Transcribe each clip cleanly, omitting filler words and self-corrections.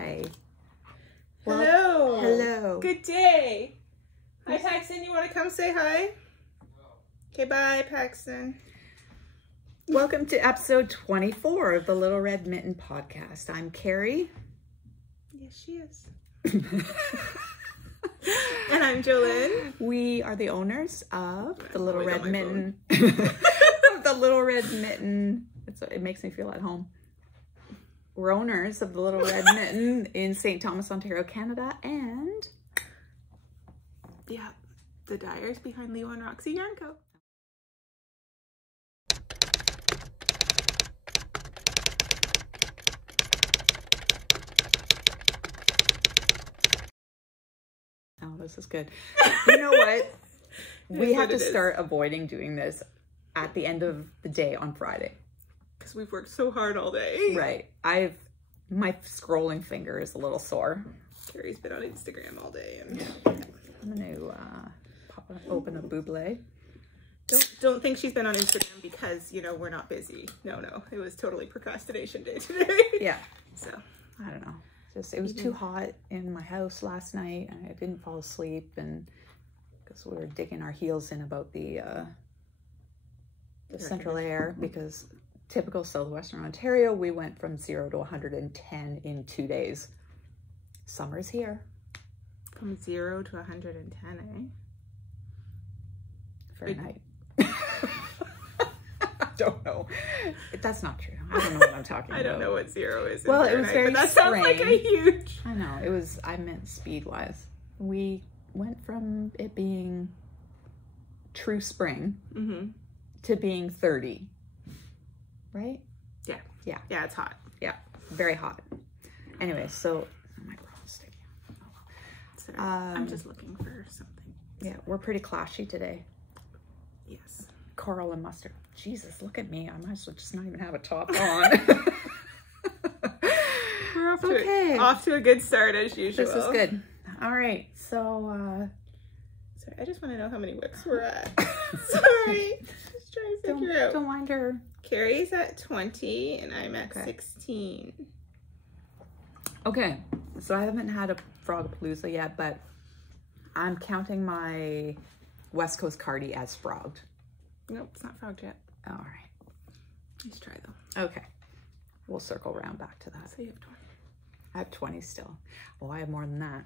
Hi. Hello. Hello. Good day. Hi, Paxton. You want to come say hi? Okay, bye, Paxton. Welcome to episode 24 of the Little Red Mitten podcast. I'm Kerri. Yes, she is. And I'm Jolyn. We are the owners of the Little Red on my Mitten. The Little Red Mitten. It makes me feel at home. We're owners of the Little Red Mitten in St. Thomas, Ontario, Canada, and Yeah, the dyers behind Leo and Roxy Yarn Co. oh, this is good. You know what? We have to start avoiding doing this at the end of the day on Friday. Because we've worked so hard all day. Right. My scrolling finger is a little sore. Kerri's been on Instagram all day. And I'm gonna open a buble. Don't think she's been on Instagram because, you know, we're not busy. No. It was totally procrastination day today. Yeah. So, I don't know. It was too hot in my house last night and I didn't fall asleep, and because we were digging our heels in about the central air, because typical southwestern Ontario, we went from 0 to 110 in 2 days. Summer's here. From 0 to 110, eh? Fahrenheit. I don't know. That's not true. I don't know what I'm talking about. I don't know what 0 is. Well, it was very but that sounds like a huge. I know. I meant speed-wise. We went from it being true spring to being 30. Right? Yeah. Yeah. Yeah, it's hot. Yeah. Very hot. Anyway, so my bra sticking. Oh, well. So, I'm just looking for something. Yeah, we're pretty clashy today. Yes. Coral and mustard. Jesus, look at me. I might as well just not even have a top on. We're off to a good start as usual. This is good. All right. So, sorry, I just want to know how many whips we're at. Sorry. Just trying to figure out. Don't mind her. Kerri's at 20 and I'm at 16. Okay. So I haven't had a Frogapalooza yet, but I'm counting my West Coast Cardi as frogged. Nope, it's not frogged yet. All right. Let's try though. Okay. We'll circle around back to that. So you have 20. I have 20 still. Oh, I have more than that.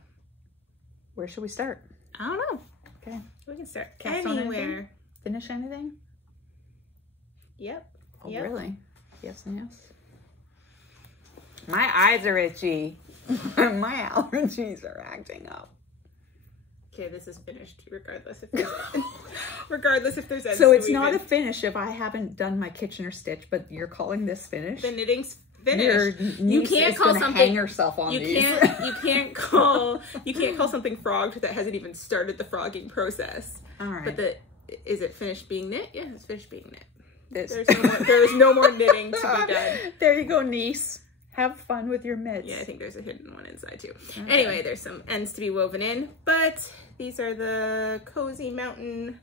Where should we start? I don't know. Okay. We can start Cast on anything? anywhere. Finish anything? Yep. Oh, yep. really? Yes and yes. My eyes are itchy. My allergies are acting up. Okay, this is finished regardless if there's regardless if there's So it's not a finish if I haven't done my Kitchener stitch, but you're calling this finished? The knitting's finished. Your niece you can't is call gonna something hang herself on these. You can't call something frogged that hasn't even started the frogging process. All right. But is it finished being knit? Yeah, it's finished being knit. This. There's no more knitting to be done. There you go, niece. Have fun with your mitts. Yeah, I think there's a hidden one inside too. Okay. Anyway, there's some ends to be woven in, but these are the Cozy Mountain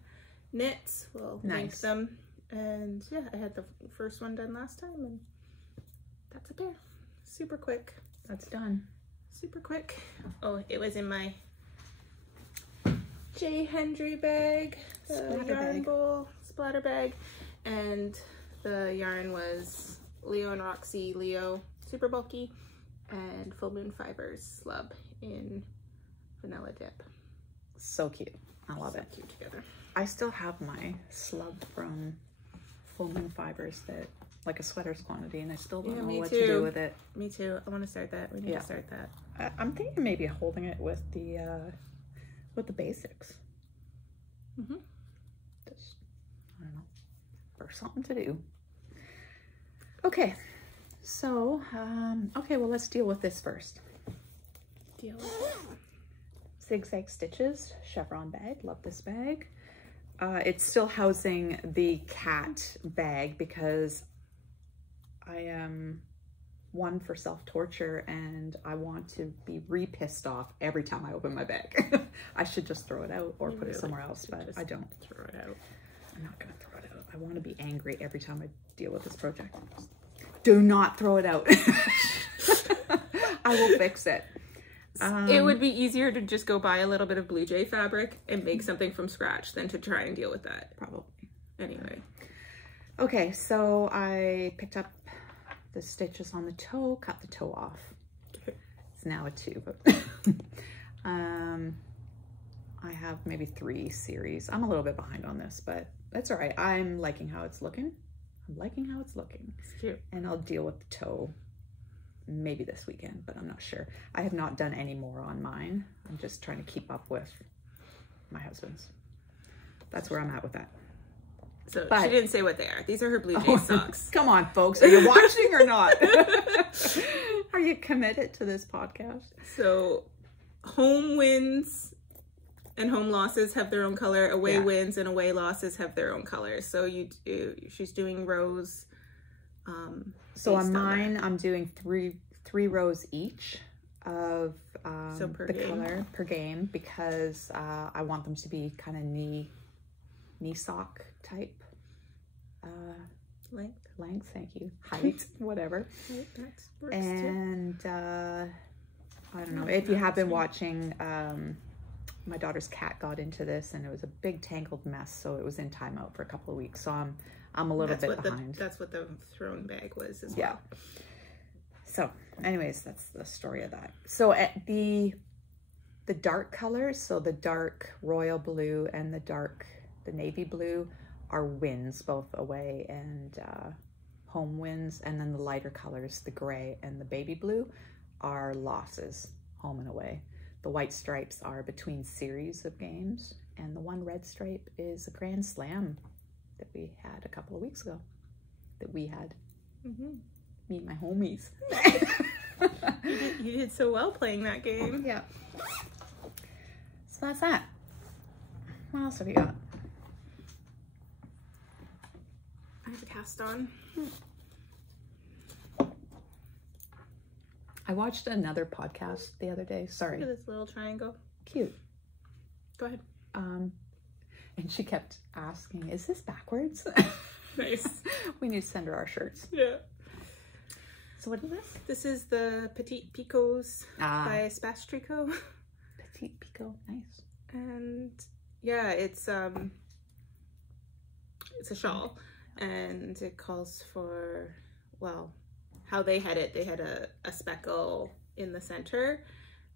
knits. We'll link them. And yeah, I had the first one done last time, and that's a pair. Super quick. That's done. Super quick. Oh, it was in my J. Hendry bag, the yarn bowl splatter bag, and the yarn was Leo and Roxy Leo super bulky, and Full Moon Fibers slub in vanilla dip. So cute. I love it. Cute together. I still have my slub from Full Moon Fibers, that like a sweater's quantity, and I still don't know what to do with it. Me too. I want to start that. We need to start that. I'm thinking maybe holding it with the basics. Just, I don't know, for something to do. Okay. So, okay, well, let's deal with this first. Deal with it. Zigzag Stitches chevron bag. Love this bag. It's still housing the cat bag because I am one for self-torture and I want to be re-pissed off every time I open my bag. I should just throw it out or put it somewhere else, but I don't. Throw it out. I'm not gonna throw it out. I want to be angry every time I deal with this project. Do not throw it out. I will fix it. It would be easier to just go buy a little bit of Blue Jay fabric and make something from scratch than to try and deal with that. Probably. Anyway. Okay, so I picked up the stitches on the toe, cut the toe off. It's now a 2, but I have maybe 3 series. I'm a little bit behind on this, but that's all right. I'm liking how it's looking. I'm liking how it's looking. It's cute. And I'll deal with the toe maybe this weekend, but I'm not sure. I have not done any more on mine. I'm just trying to keep up with my husband's. That's where I'm at with that. So she didn't say what they are. These are her Blue Jay socks. Come on, folks. Are you watching or not? Are you committed to this podcast? So home wins and home losses have their own color. Away wins and away losses have their own color. So she's doing rows. So on mine, I'm doing three rows each of so per the game. color per game, because I want them to be kind of knee sock type length. Thank you. Height, whatever. And I don't know if you have been watching. My daughter's cat got into this, and it was a big tangled mess. So it was in timeout for a couple of weeks. So I'm a little bit behind. That's what the thrown bag was as well. Yeah. So anyways, that's the story of that. So at the dark colors, so the dark royal blue and the navy blue are wins, both away and home wins. And then the lighter colors, the gray and the baby blue, are losses, home and away. The white stripes are between series of games. And the one red stripe is a grand slam that we had a couple of weeks ago. Me and my homies. You did so well playing that game. Yeah. So that's that. What else have you got? I have a cast on. I watched another podcast the other day. Sorry. Look at this little triangle. Cute. Go ahead. And she kept asking, is this backwards? Nice. We need to send her our shirts. Yeah. So what is this? This is the Petite Picots by Spastrico. Petite Picot, nice. And yeah, it's a shawl, and it calls for, well, how they had it. They had a speckle in the center,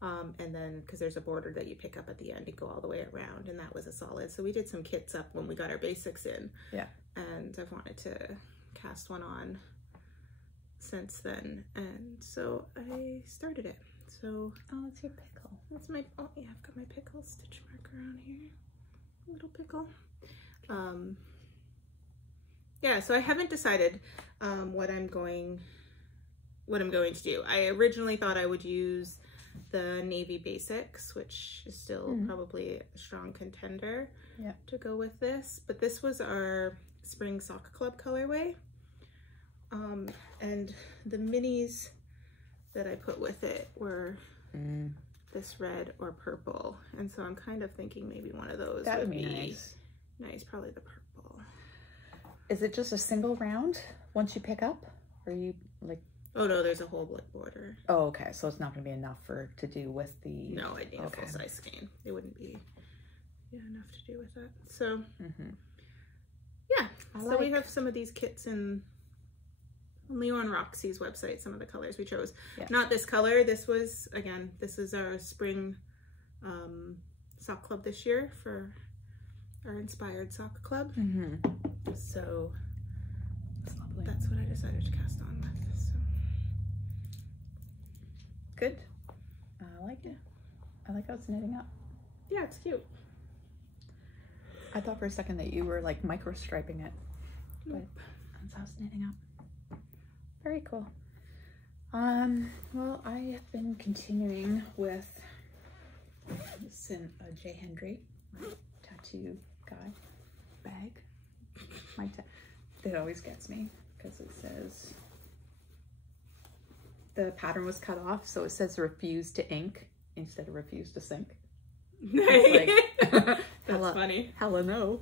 and then because there's a border that you pick up at the end and go all the way around, and that was a solid. So we did some kits up when we got our basics in. Yeah. And I've wanted to cast one on since then, and so I started it. So that's your pickle. That's my, oh yeah, I've got my pickle stitch marker on here. Little pickle. Yeah, so I haven't decided what I'm going to do. I originally thought I would use the navy basics, which is still probably a strong contender to go with this, but this was our spring sock club colorway. And the minis that I put with it were this red or purple, and so I'm kind of thinking maybe one of those would be nice. Probably the purple. Is it just a single round once you pick up, or you like? Oh no, there's a whole like border. Oh, okay, so it's not going to be enough to do with the. No, I need a full size skein. It wouldn't be enough to do with that. So yeah, so we have some of these kits in Leo and Roxy's website, some of the colors we chose. Yeah. Not this color. This was, again, this is our spring sock club this year for our inspired sock club. So that's what I decided to cast on with. So. Good. I like it. I like how it's knitting up. Yeah, it's cute. I thought for a second that you were like micro striping it. Nope. But that's how it's knitting up. Very cool. Well, I have been continuing with this in a J. Hendry, my tattoo guy bag. It always gets me because it says the pattern was cut off, so it says refuse to ink instead of refuse to sink. Like, that's funny. Hella no,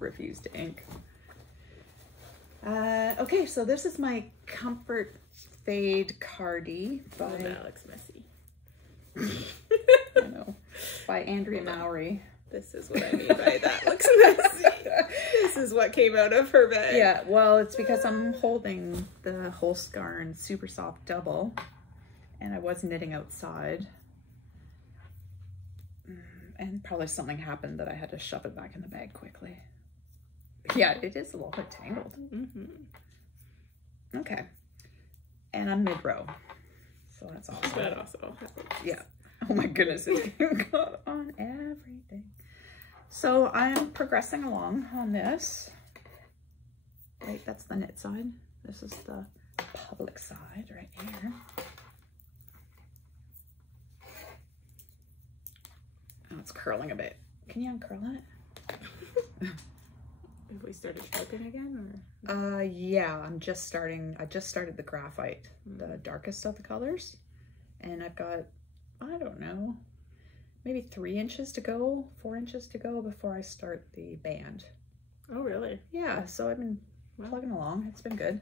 refuse to ink. Okay, so this is my comfort Fade Cardi by... Oh, that looks messy. I know. By Andrea Mowry. This is what I mean by that looks messy. This is what came out of her bag. Yeah, well, it's because I'm holding the Holskarn Super Soft Double, and I was knitting outside. And probably something happened that I had to shove it back in the bag quickly. Yeah, it is a little bit tangled. Okay. And I'm mid-row. So that's awesome. That also helps. Yeah. Oh my goodness, it's got on everything. So I'm progressing along on this. Wait, that's the knit side. This is the public side right here. Oh, it's curling a bit. Can you uncurl it? Have we started stroking again, or? Yeah, I just started the graphite, the darkest of the colors. And I've got, I don't know, maybe 3 inches to go, 4 inches to go before I start the band. Oh, really? Yeah, so I've been plugging along. It's been good.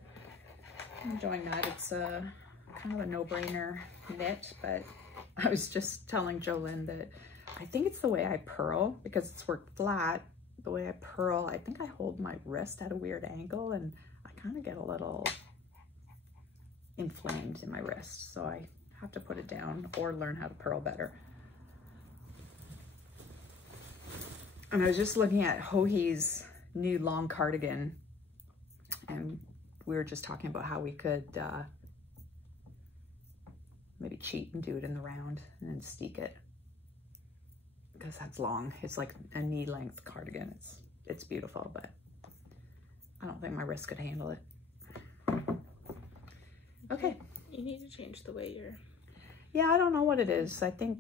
I'm enjoying that. It's kind of a no-brainer knit, but I was just telling Jolyn that I think it's the way I purl, because it's worked flat. The way I purl, I think I hold my wrist at a weird angle, and I kind of get a little inflamed in my wrist. So I have to put it down or learn how to purl better. And I was just looking at Hohi's new long cardigan, and we were just talking about how we could maybe cheat and do it in the round and then steek it, because that's long. It's like a knee length cardigan. It's beautiful, but I don't think my wrist could handle it. Okay. You need to change the way you're... Yeah, I don't know what it is. I think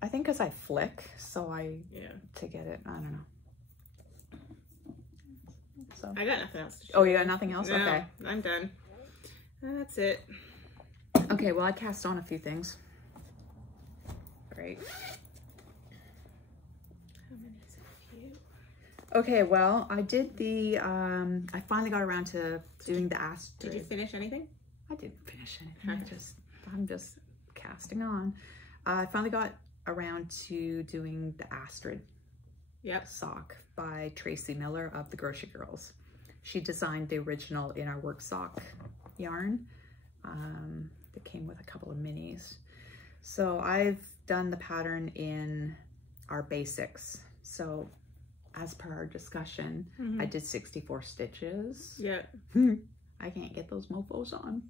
because I flick, so to get it, I don't know. So I got nothing else to show. Oh, you got nothing else? No, okay. I'm done. That's it. Okay, well, I cast on a few things. Great. How many is it for you? Okay, well, I did the, I finally got around to doing the Astrid. Did you finish anything? I didn't finish anything. I'm just casting on. I finally got around to doing the Astrid sock by Tracy Miller of the Grocery Girls. She designed the original In Our Work sock yarn that came with a couple of minis. So I've done the pattern in our basics. So as per our discussion, I did 64 stitches. Yeah. I can't get those mofos on.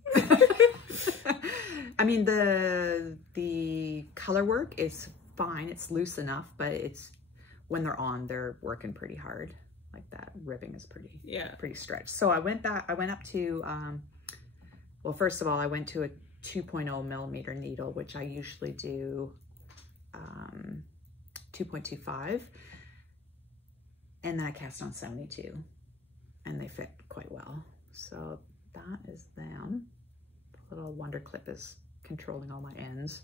I mean, the color work is fine. It's loose enough, but it's when they're on, they're working pretty hard. Like that ribbing is pretty stretched. So I went up to, well, first of all, I went to a 2.0 millimeter needle, which I usually do 2.25. And then I cast on 72, and they fit quite well. So that is them. The little wonder clip is controlling all my ends.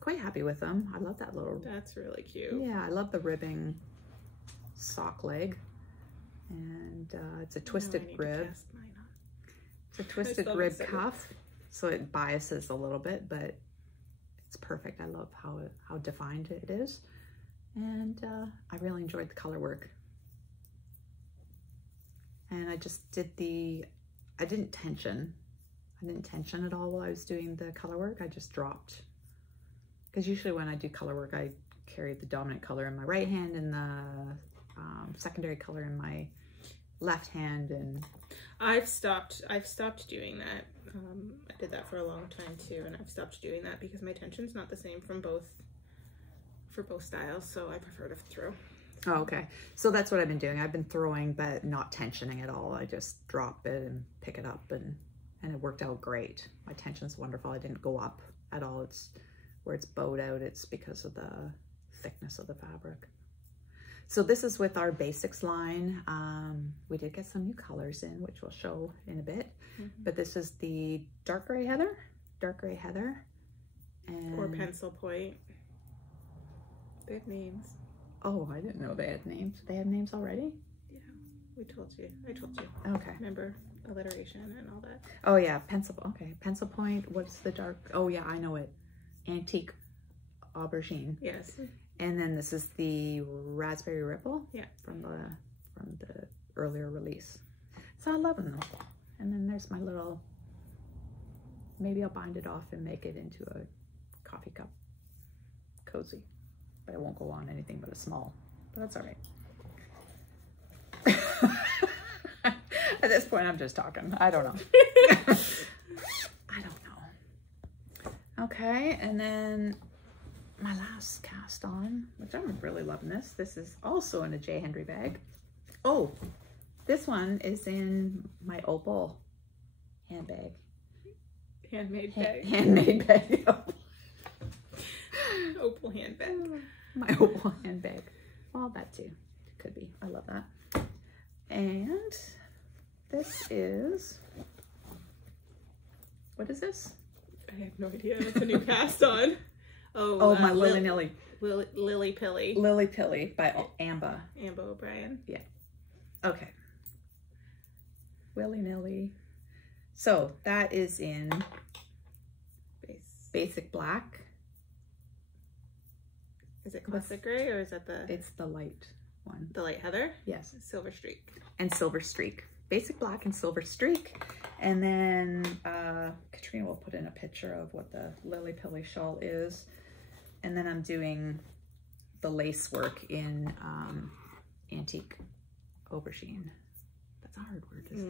Quite happy with them. I love that little... That's really cute. Yeah, I love the ribbing sock leg. And it's a twisted rib. It's a twisted rib cuff, so it biases a little bit, but it's perfect. I love how defined it is. And I really enjoyed the color work. And I just did I didn't tension at all while I was doing the color work. I just dropped. Because usually when I do color work, I carry the dominant color in my right hand and the secondary color in my left hand. And I've stopped doing that. I did that for a long time too, and I've stopped doing that because my tension's not the same for both styles, so I prefer to throw. Oh, okay. So that's what I've been doing. I've been throwing, but not tensioning at all. I just drop it and pick it up, and it worked out great. My tension's wonderful. I didn't go up at all. It's where it's bowed out. It's because of the thickness of the fabric. So this is with our basics line. We did get some new colors in, which we'll show in a bit. But this is the dark gray heather, and or pencil point. They have names. Oh, I didn't know they had names. They had names already? Yeah, we told you. I told you. Okay. Remember alliteration and all that. Oh yeah, pencil. Okay, pencil point. What's the dark? Oh yeah, I know it. Antique aubergine. Yes. And then this is the raspberry ripple. Yeah. From the earlier release. So I love them though. And then there's my little. Maybe I'll bind it off and make it into a coffee cup cozy, but it won't go on anything but a small. But that's all right. At this point, I'm just talking. I don't know. I don't know. Okay, and then my last cast on, which I'm really loving this. This is also in a J. Hendry bag. Oh, this one is in my opal handbag. Handmade bag. Handmade bag. Opal handbag. My opal handbag. Well, that too. Could be. I love that. And this is, what is this? I have no idea. That's a new cast on. Oh, my Lily Nilly. Lily Pilly. Lily Pilly by Amba. Amba O'Brien. Yeah. Okay. Willy nilly. So that is in basic black. Is it classic gray or is that the? It's the light one. The light heather? Yes. Silver streak. And silver streak. Basic black and silver streak. And then Katrina will put in a picture of what the Lily Pilly shawl is. And then I'm doing the lace work in antique aubergine. That's a hard word to say.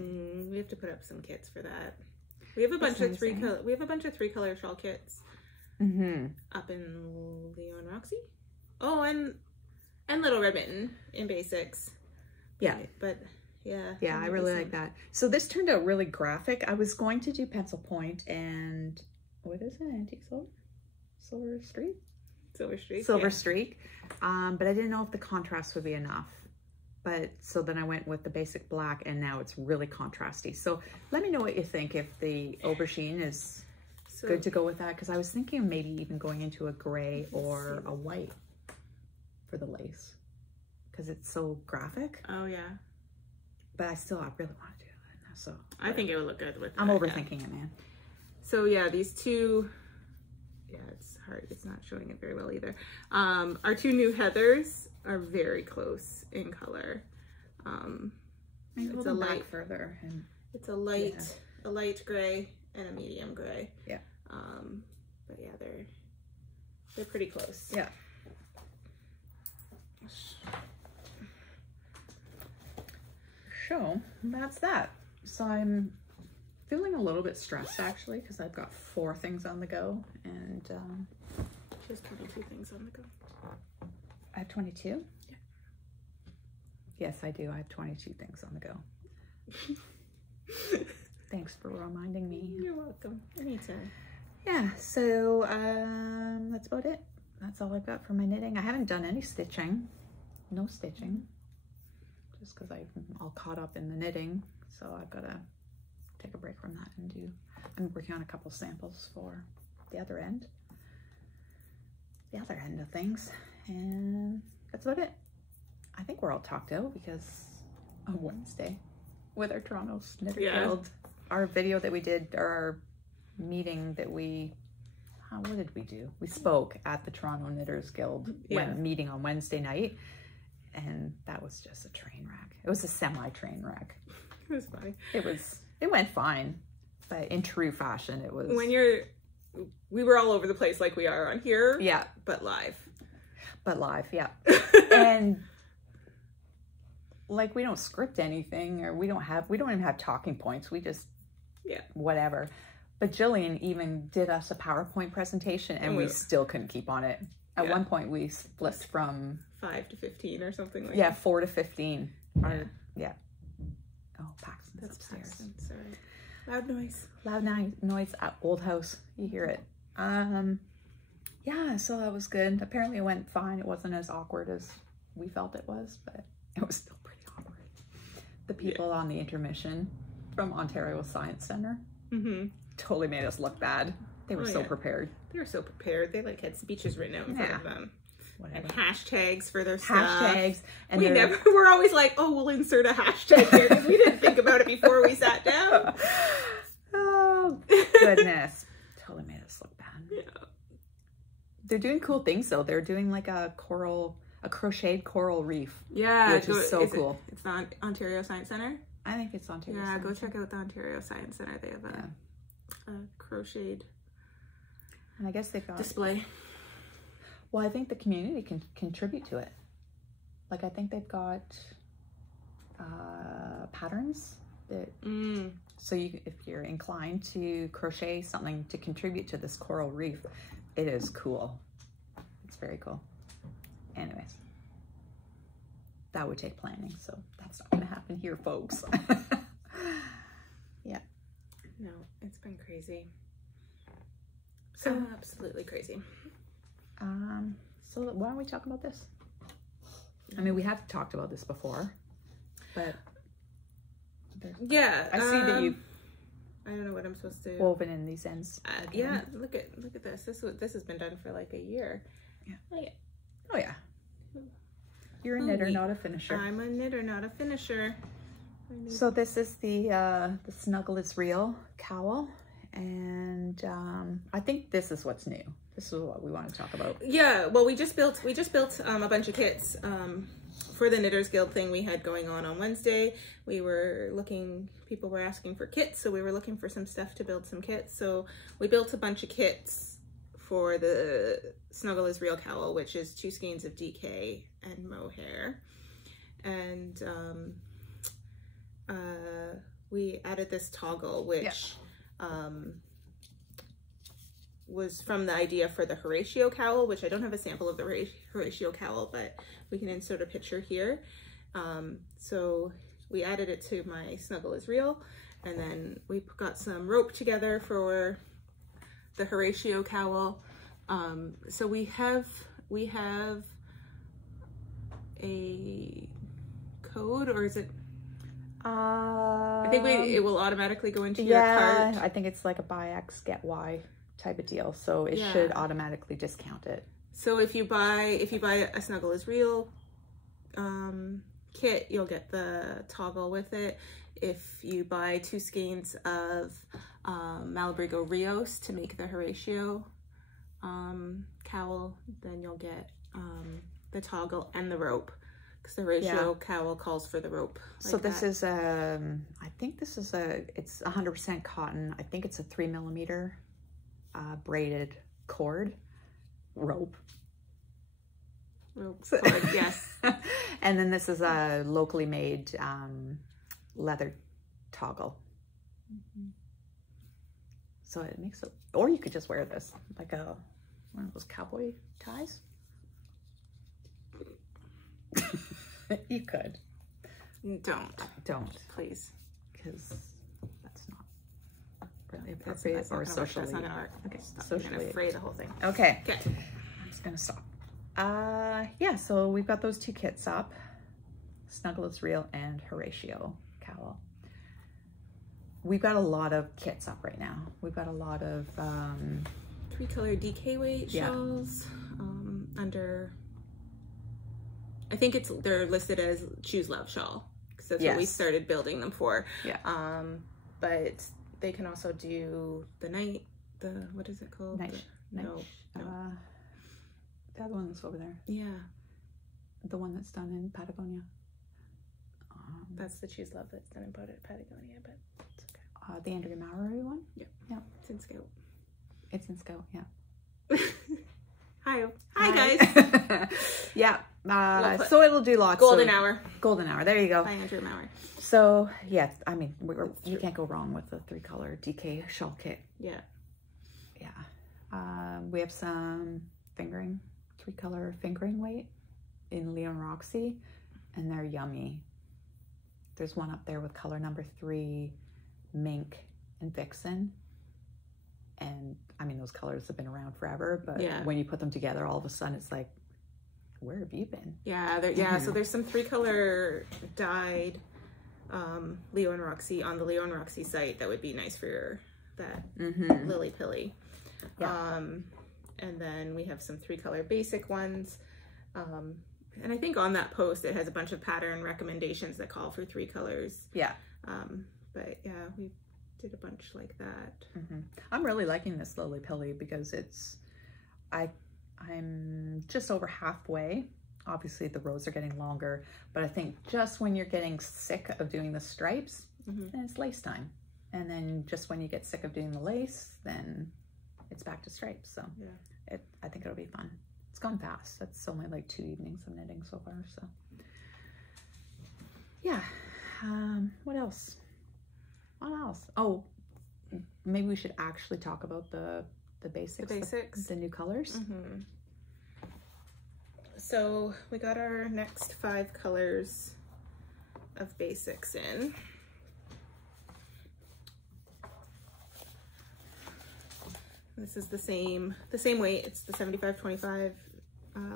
We have to put up some kits for that. We have a bunch of three color shawl kits up in Leo and Roxy. Oh, and Little Red Mitten in basics. Yeah, but yeah. Yeah, I really like that. So this turned out really graphic. I was going to do pencil point and what is it? Antique silver? Silver streak? Silver streak. Silver streak. But I didn't know if the contrast would be enough. But so then I went with the basic black and now it's really contrasty. So let me know what you think if the aubergine is good to go with that. Because I was thinking of maybe even going into a gray or a white for the lace. Because it's so graphic. Oh yeah. But I really want to do that now. So I think it would look good with that. I'm overthinking it, man. So yeah, these two, yeah, it's hard. It's not showing it very well either. Our two new heathers are very close in color. It's a light further, and it's a light gray and a medium gray. Yeah. But yeah, they're pretty close. Yeah. So that's that. So I'm feeling a little bit stressed actually because I've got 4 things on the go and just 22 things on the go. I have 22? Yeah. Yes, I do. I have 22 things on the go. Thanks for reminding me. You're welcome. Anytime. Yeah, so that's about it. That's all I've got for my knitting. I haven't done any stitching. No stitching. Just because I'm all caught up in the knitting. So I've got to take a break from that and I'm working on a couple samples for the other end of things. And that's about it. I think we're all talked out because on Wednesday with our Toronto Knitter Guild, our video that we did, or our meeting that what did we do? We spoke at the Toronto Knitters Guild meeting on Wednesday night, and that was just a train wreck. It was a semi-train wreck. It was funny. It went fine, but in true fashion, it was. We were all over the place like we are on here. Yeah. But live. Yeah. And like we don't script anything, or we don't even have talking points. We just whatever. But Jillian even did us a PowerPoint presentation and we still couldn't keep on it. At one point we split from 5 to 15 or something like that. Yeah, 4 to 15. Yeah. Oh, Paxton's That's upstairs. Paxton, sorry. Loud noise. Loud noise at old house. You hear it. Yeah, so that was good. Apparently it went fine. It wasn't as awkward as we felt it was, but it was still pretty awkward. The people on the intermission from Ontario Science Center totally made us look bad. They were so prepared. They were so prepared. They like had speeches written out in front of them. whatever. And hashtags for their stuff. Hashtags. And we're always like, oh, we'll insert a hashtag here because we didn't think about it before we sat down. Oh, goodness. Totally made us look bad. Yeah. They're doing cool things, though. They're doing like a crocheted coral reef. Yeah. Which is so cool. It's the Ontario Science Center? I think it's Ontario Science Center. Go check out the Ontario Science Center. They have a crocheted and I guess they've got display. Well, I think the community can contribute to it. Like, I think they've got patterns that, so if you're inclined to crochet something to contribute to this coral reef, it is cool. It's very cool. Anyways, that would take planning, so that's not going to happen here, folks. Yeah. No, it's been crazy. So absolutely crazy. So why don't we talk about this? I mean, we have talked about this before, but yeah, I see that you've I don't know what I'm supposed to woven in these ends. Yeah, look at this. This has been done for like a year. Yeah. Oh yeah. You're a knitter, not a finisher. I'm a knitter, not a finisher. So this is the Snuggle is Real cowl, and I think this is what's new. This is what we want to talk about. Yeah, well, we just built a bunch of kits for the Knitters Guild thing we had going on Wednesday. We were looking, people were asking for kits, so we were looking for some stuff to build some kits. So we built a bunch of kits for the Snuggle is Real cowl, which is 2 skeins of DK and mohair. And we added this toggle, which was from the idea for the Horatio cowl, which I don't have a sample of the Horatio cowl, but we can insert a picture here. So we added it to my Snuggle is Real, and then we got some rope together for the Horatio cowl. So we have a code, or is it? I think it will automatically go into your cart. I think it's like a buy X get Y type of deal, so it should automatically discount it. So if you buy a Snuggle is Real kit, you'll get the toggle with it. If you buy 2 skeins of Malabrigo Rios to make the Horatio cowl, then you'll get the toggle and the rope, because the Horatio cowl calls for the rope. So this is I think this is it's 100% cotton. I think it's a 3mm braided cord rope. Cord, yes. And then this is a locally made leather toggle. So it makes it, or you could just wear this like one of those cowboy ties. You could. Don't, please, because that's not really appropriate or socially. That's not gonna work. Okay, stop. Socially, I'm gonna fray the whole thing. Okay. I'm just gonna stop. Yeah, so we've got those 2 kits up, Snuggle is Real and Horatio cowl. We've got a lot of kits up right now. We've got a lot of 3-color DK weight shawls under, I think they're listed as Choose Love shawl, because that's what we started building them for. But they can also do what is it called? No. The other one that's over there. Yeah. The one that's done in Patagonia. That's the Choose Love that's done in Patagonia, but it's okay. The Andrea Mowry one? Yeah. It's in Scout. It's in Scout, yeah. Hi guys. Yeah. So it'll do lots Golden Hour. Golden Hour. There you go. By Andrea Mowry. So yeah, I mean, you can't go wrong with the 3-color DK shawl kit. Yeah. Yeah. We have some 3-color fingering weight in Leo and Roxy, and they're yummy. There's one up there with color number 3, Mink and Vixen. And I mean, those colors have been around forever, but when you put them together, all of a sudden it's like, where have you been? Yeah, so there's some 3-color dyed Leo and Roxy on the Leo and Roxy site that would be nice for that Lily Pilly. Yeah. And then we have some 3-color basic ones. And I think on that post, it has a bunch of pattern recommendations that call for 3 colors. Yeah. But yeah, we did a bunch like that. I'm really liking this Lily Pilly because I'm just over halfway. Obviously the rows are getting longer, but I think just when you're getting sick of doing the stripes, then it's lace time. And then just when you get sick of doing the lace, then it's back to stripes. So yeah, I think it'll be fun. It's gone fast. That's only like 2 evenings of knitting so far. So yeah. What else? What else? Oh, maybe we should actually talk about the basics. The basics. The new colors. So we got our next 5 colors of basics in. This is the same weight. It's the 75-25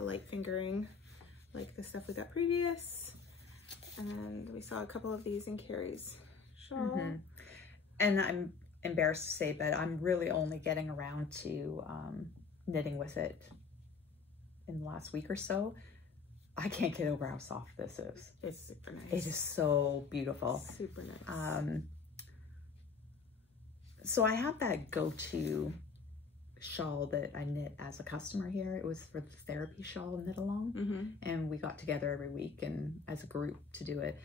light fingering, like the stuff we got previous. And we saw a couple of these in Kerri's shawl. And I'm embarrassed to say, but I'm really only getting around to knitting with it in the last week or so. I can't get over how soft this is. It's super nice. It is so beautiful. Super nice. So I have that go-to shawl that I knit as a customer here. It was for the therapy shawl knit along, and we got together every week and as a group to do it.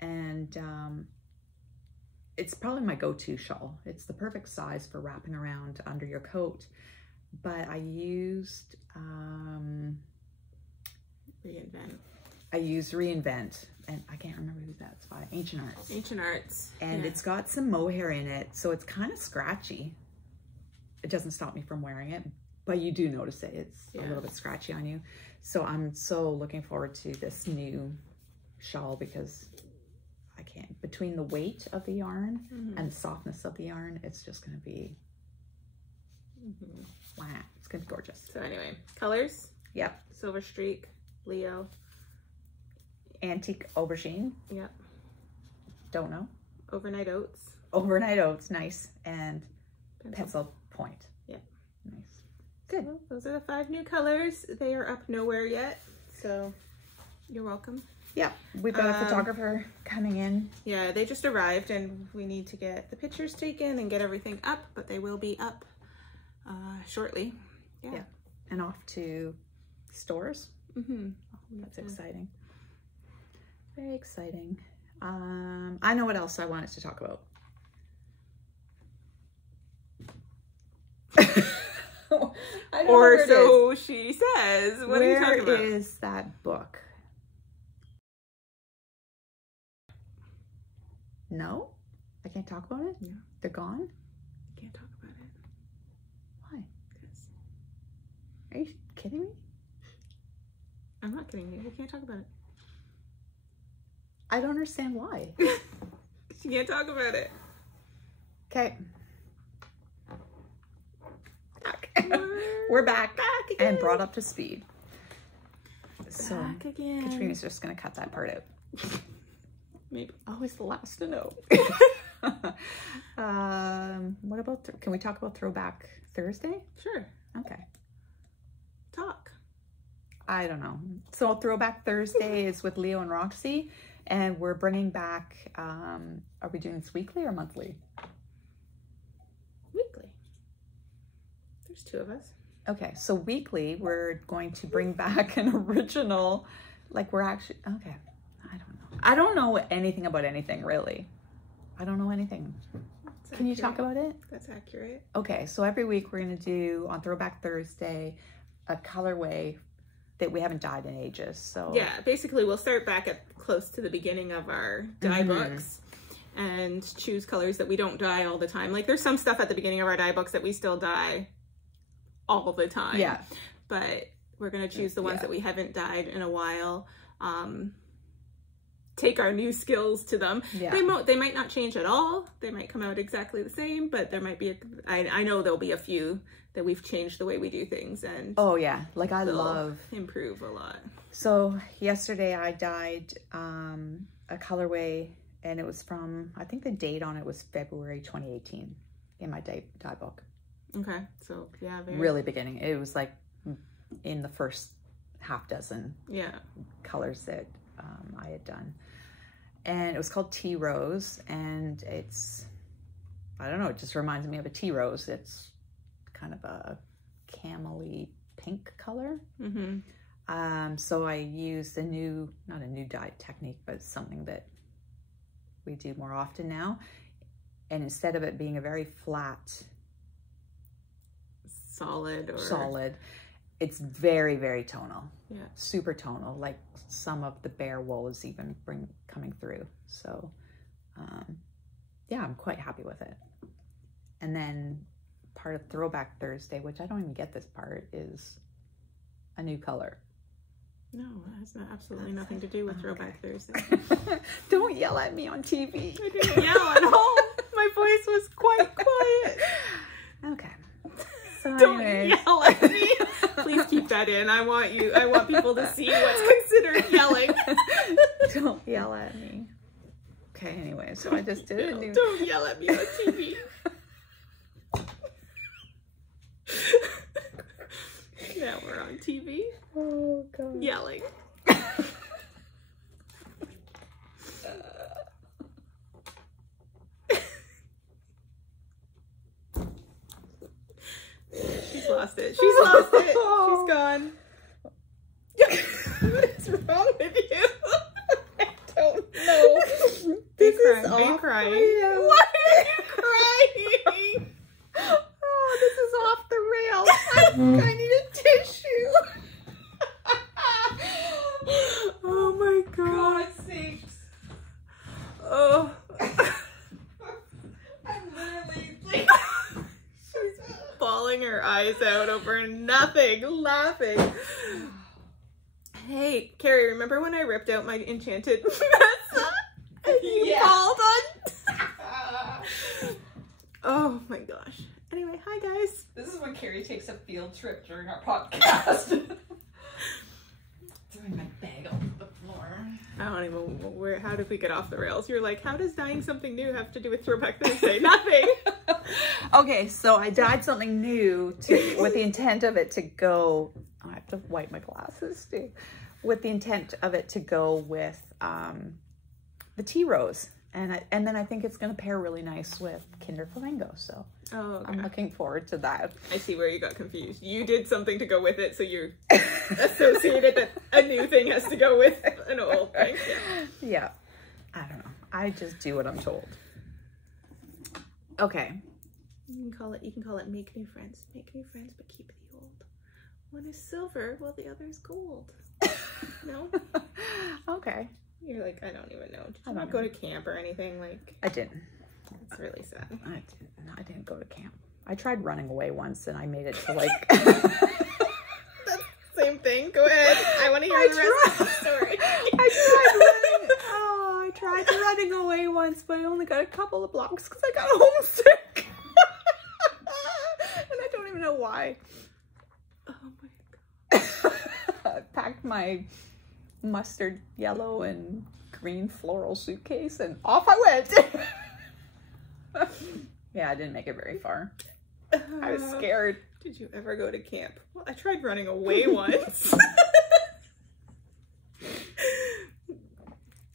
And it's probably my go-to shawl. It's the perfect size for wrapping around under your coat. But I used Reinvent, and I can't remember who that's by. Ancient Arts. Ancient Arts. And it's got some mohair in it, so it's kind of scratchy. It doesn't stop me from wearing it, but you do notice it. It's a little bit scratchy on you. So I'm so looking forward to this new shawl because I can't, between the weight of the yarn and the softness of the yarn, it's just going to be, wow, it's going to be gorgeous. So anyway, colors. Yep. Silver Streak, Leo. Antique Aubergine. Yep. Don't know. Overnight Oats. Overnight Oats, nice. And Pencil Point. Yep. Nice. Good. So those are the 5 new colors. They are up nowhere yet, so you're welcome. Yeah, we've got a photographer coming in. Yeah, they just arrived and we need to get the pictures taken and get everything up, but they will be up shortly. Yeah. And off to stores. That's exciting. Very exciting. I know what else I wanted to talk about. Or so she says. What are you talking about? Where is that book? No? I can't talk about it? Yeah. They're gone? I can't talk about it. Why? Because... Are you kidding me? I'm not kidding you. We can't talk about it. I don't understand why. She can't talk about it. Okay. We're back again. And brought up to speed. Back again. Katrina's just going to cut that part out. Maybe. Always the last to know. What about, can we talk about Throwback Thursday? Sure. Okay. Talk. I don't know. So Throwback Thursday is with Leo and Roxy, and we're bringing back, are we doing this weekly or monthly? Weekly. There's 2 of us. Okay, so weekly, we're going to bring back an original, like we're actually, okay, I don't know. I don't know anything about anything, really. I don't know anything. Can you talk about it? That's accurate. Okay, so every week we're going to do, on Throwback Thursday, a colorway that we haven't dyed in ages. So yeah, basically we'll start back at close to the beginning of our dye books and choose colors that we don't dye all the time. Like there's some stuff at the beginning of our dye books that we still dye all the time. Yeah. But we're going to choose the ones that we haven't dyed in a while. Take our new skills to them. Yeah. They might not change at all. They might come out exactly the same, but there might be I know there'll be a few that we've changed the way we do things, and oh yeah, like I love improve a lot. So yesterday I dyed a colorway, and it was from, I think the date on it was February 2018 in my dye book. Okay, so yeah, really beginning. It was like in the first half dozen Yeah. colors that I had done. And it was called Tea Rose, and it's, I don't know, it just reminds me of a tea rose. It's kind of a camely pink color. So I used a new, not a new dye technique, but something that we do more often now. And instead of it being a very flat, solid, it's very, very tonal. Yeah. Super tonal. Like some of the bare wool is even coming through. So, yeah, I'm quite happy with it. And then part of Throwback Thursday, which I don't even get this part, is a new color. No, it has absolutely nothing to do with Throwback Thursday. Don't yell at me on TV. I didn't yell at all. My voice was quite quiet. Okay. So Don't anyways. yell at me. Please keep that in. I want people to see what's considered yelling. Don't yell at me. Okay, anyway, so I just did a new... Don't yell at me on TV. Now we're on TV. Oh, God. Yelling. She's lost it. She's lost it. She's gone. What is wrong with you? I don't know. This is awful. Are you crying? Why are you crying? Oh, this is off the rails. I need a tissue. Oh my God. God's sakes. Oh. I'm literally like... She's bawling her eyes out over nothing, laughing. Hey, Kerri, remember when I ripped out my enchanted mesa? And you called on? Oh my gosh. Anyway, hi guys. This is when Kerri takes a field trip during our podcast. Throwing my bag on the floor. I don't even, how did we get off the rails? You're like, how does dyeing something new have to do with Throwback Thursday? Nothing. Okay, so I dyed something new with the intent of it to go, I have to wipe my glasses too, with the intent of it to go with the tea rose. And then I think it's going to pair really nice with Kinder Flamingo. So I'm looking forward to that. I see where you got confused. You did something to go with it, so you're associated that a new thing has to go with an old thing. Yeah. I don't know. I just do what I'm told. Okay. You can call it make new friends. Make new friends, but keep the old. One is silver while the other is gold. No? Okay. You're like, I don't even know. Did you not go to camp or anything? Like, I didn't. It's really sad. I didn't go to camp. I tried running away once and I made it to like... That's the same thing. Go ahead. I want to hear the rest of the story. I tried running away once, but I only got a couple of blocks because I got homesick. And I don't even know why. Oh my God. I packed my mustard yellow and green floral suitcase and off I went. Yeah, I didn't make it very far. I was scared. Did you ever go to camp? Well, I tried running away once.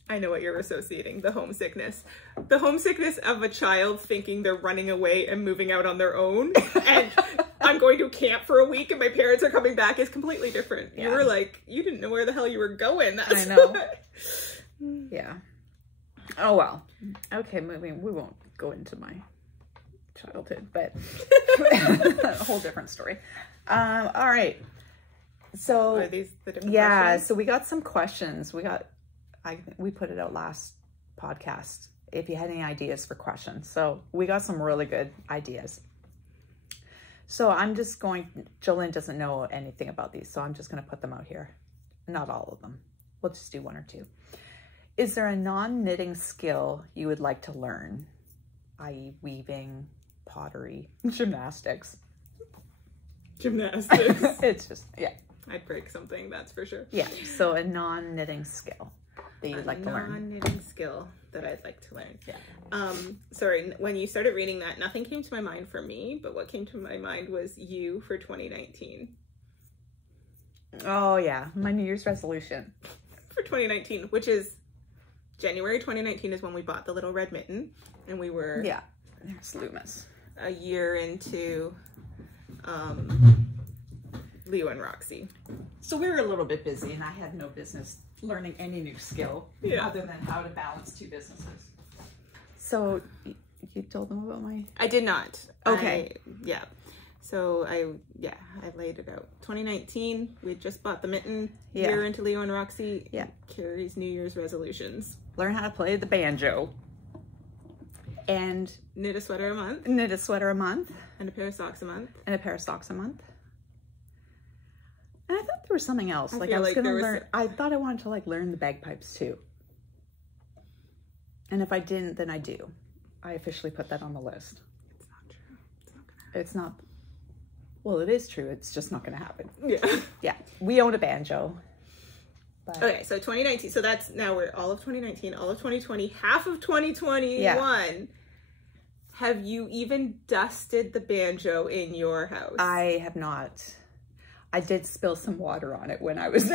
I know what you're associating, the homesickness. The homesickness of a child thinking they're running away and moving out on their own. And I'm going to camp for a week and my parents are coming back is completely different. Yeah. You were like, you didn't know where the hell you were going. That's I know. Yeah. Oh, well. Okay, we won't go into my childhood, but a whole different story. All right. So, are these the different questions? So we got some questions. We put it out last podcast if you had any ideas for questions. So we got some really good ideas. So Jolyn doesn't know anything about these, so I'm just going to put them out here. Not all of them. We'll just do one or two. Is there a non-knitting skill you would like to learn? I.e. weaving, pottery, gymnastics. Gymnastics. It's just, yeah. I'd break something, that's for sure. Yeah, so a non-knitting skill that you'd like to learn. Non-knitting skill that I'd like to learn. Yeah. Sorry, when you started reading that, nothing came to my mind for me, but what came to my mind was you for 2019. Oh yeah, my New Year's resolution. For 2019, which is January 2019 is when we bought the little red mitten. And we were... Yeah, there's Loomis. A year into Leo and Roxy. So we were a little bit busy, and I had no business learning any new skill other than how to balance two businesses. So you told them about my... I did not. Okay. So I laid it out. 2019, we just bought the mitten. Year into Leo and Roxy. Yeah. Kerri's New Year's resolutions. Learn how to play the banjo. And knit a sweater a month. Knit a sweater a month. And a pair of socks a month. And a pair of socks a month. And I thought there was something else. Like I was like gonna learn. I thought I wanted to like learn the bagpipes too. And if I didn't, then I do. I officially put that on the list. It's not true. It's not gonna happen. It's not. Well, it is true. It's just not gonna happen. Yeah. Yeah. We own a banjo. But... Okay, so 2019. So that's now we're all of 2019, all of 2020, half of 2021. Yeah. Have you even dusted the banjo in your house? I have not. I did spill some water on it when I was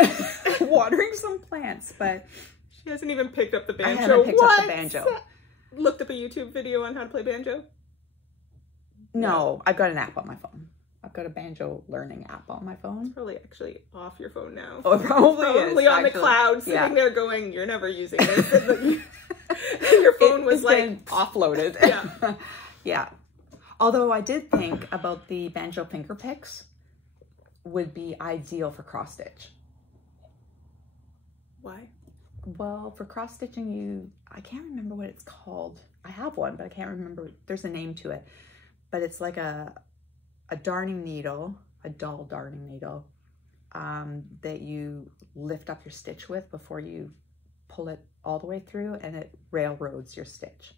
watering some plants, but she hasn't even picked up the banjo. I haven't picked up the banjo. Looked up a YouTube video on how to play banjo? No, I've got an app on my phone. I've got a banjo learning app on my phone. It's probably actually off your phone now. Oh, it probably is, on the cloud, sitting there going, "You're never using this." And your phone was like offloaded. Yeah. Yeah. Although I did think about the banjo finger picks would be ideal for cross stitch. Why? Well, for cross stitching, I can't remember what it's called. I have one, but I can't remember. There's a name to it, but it's like a darning needle, a dull darning needle, that you lift up your stitch with before you pull it all the way through, and it railroads your stitch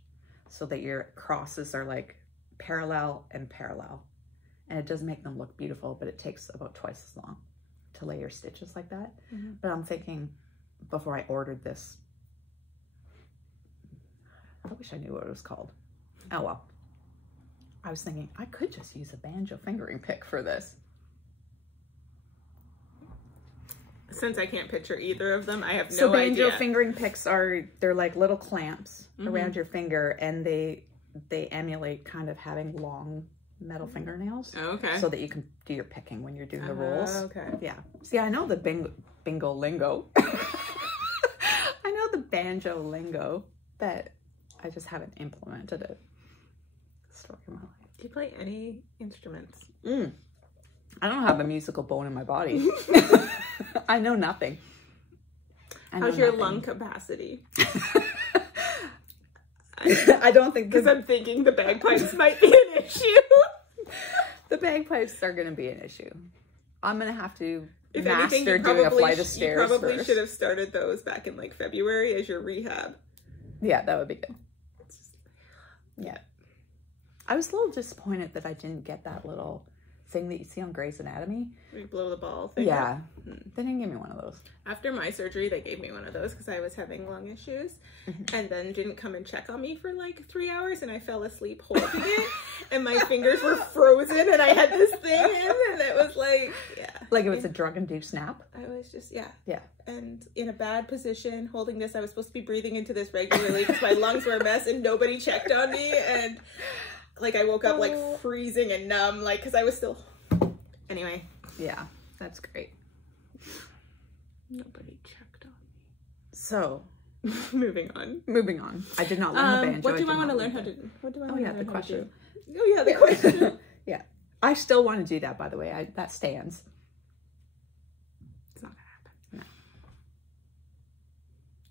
so that your crosses are like parallel and parallel. And it does make them look beautiful, but it takes about twice as long to lay your stitches like that. Mm-hmm. But I'm thinking, before I ordered this, I wish I knew what it was called. Oh well. I was thinking I could just use a banjo fingering pick for this. Since I can't picture either of them, I have no idea. So banjo fingering picks they're like little clamps around your finger, and they emulate kind of having long metal fingernails. Okay. So that you can do your picking when you're doing the rolls. Okay. Yeah. See, I know the bingo lingo. I know the banjo lingo, but I just haven't implemented it. Story of my life. Do you play any instruments? I don't have a musical bone in my body. I know nothing. How's your lung capacity? I don't think, because I'm thinking the bagpipes might be an issue. The bagpipes are going to be an issue. I'm going to have to if master anything, doing a flight of stairs. You probably first. Should have started those back in like February as your rehab. Yeah, that would be good. Yeah. I was a little disappointed that I didn't get that little thing that you see on Grey's Anatomy. Where you blow the ball thing. Yeah. They didn't give me one of those. After my surgery, they gave me one of those because I was having lung issues, and then didn't come and check on me for like 3 hours, and I fell asleep holding it, and my fingers were frozen, and I had this thing in, and it was like, yeah. Like it was a drug-induced nap? I was just, yeah. Yeah. And in a bad position, holding this. I was supposed to be breathing into this regularly because my lungs were a mess, and nobody checked on me, and like I woke up like freezing and numb, like because I was still. Anyway. Yeah, that's great. Nobody checked on me. So, moving on. I did not learn the banjo. What do I want to learn how to do? What do I want to learn the question. Oh yeah, the question. Yeah. I still want to do that, by the way. That stands. It's not gonna happen.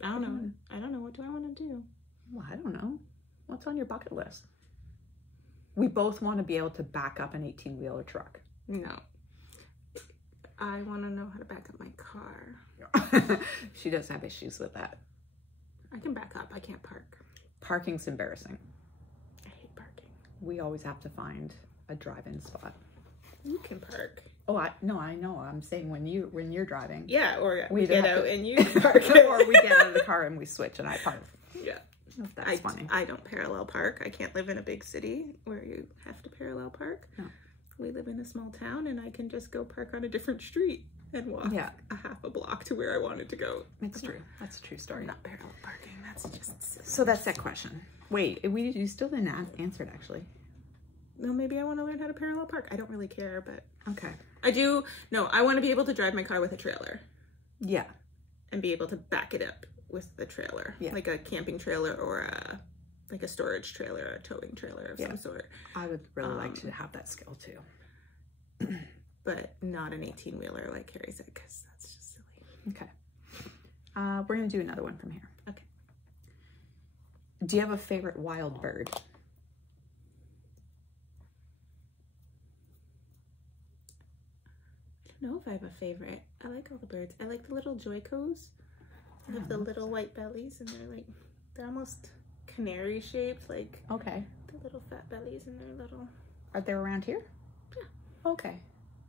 No. I don't know. I don't know. What do I want to do? Well, I don't know. What's on your bucket list? We both want to be able to back up an 18-wheeler truck. No. I want to know how to back up my car. She does have issues with that. I can back up. I can't park. Parking's embarrassing. I hate parking. We always have to find a drive-in spot. You can park. Oh, I know. I'm saying when you're driving. Yeah, or we get out and you park. Or we get out of the car and we switch and I park. Yeah. That's funny. I don't parallel park. I can't live in a big city where you have to parallel park. No. We live in a small town and I can just go park on a different street. and walk a half a block to where I wanted to go. It's true. That's a true story. Not parallel parking. That's just silly. So that's that question. Wait, you still didn't answer it, actually. No, maybe I want to learn how to parallel park. I don't really care, but... Okay. I do... No, I want to be able to drive my car with a trailer. Yeah. And be able to back it up with the trailer. Yeah. Like a camping trailer or like a storage trailer, a towing trailer of some sort. I would really like to have that skill, too. But not an 18-wheeler, like Kerri said, because that's just silly. Okay. We're going to do another one from here. Okay. Do you have a favorite wild bird? I don't know if I have a favorite. I like all the birds. I like the little joicos. They have the little white bellies, and they're almost canary shaped, like okay. The little fat bellies, and they're little. Are they around here? Yeah. Okay.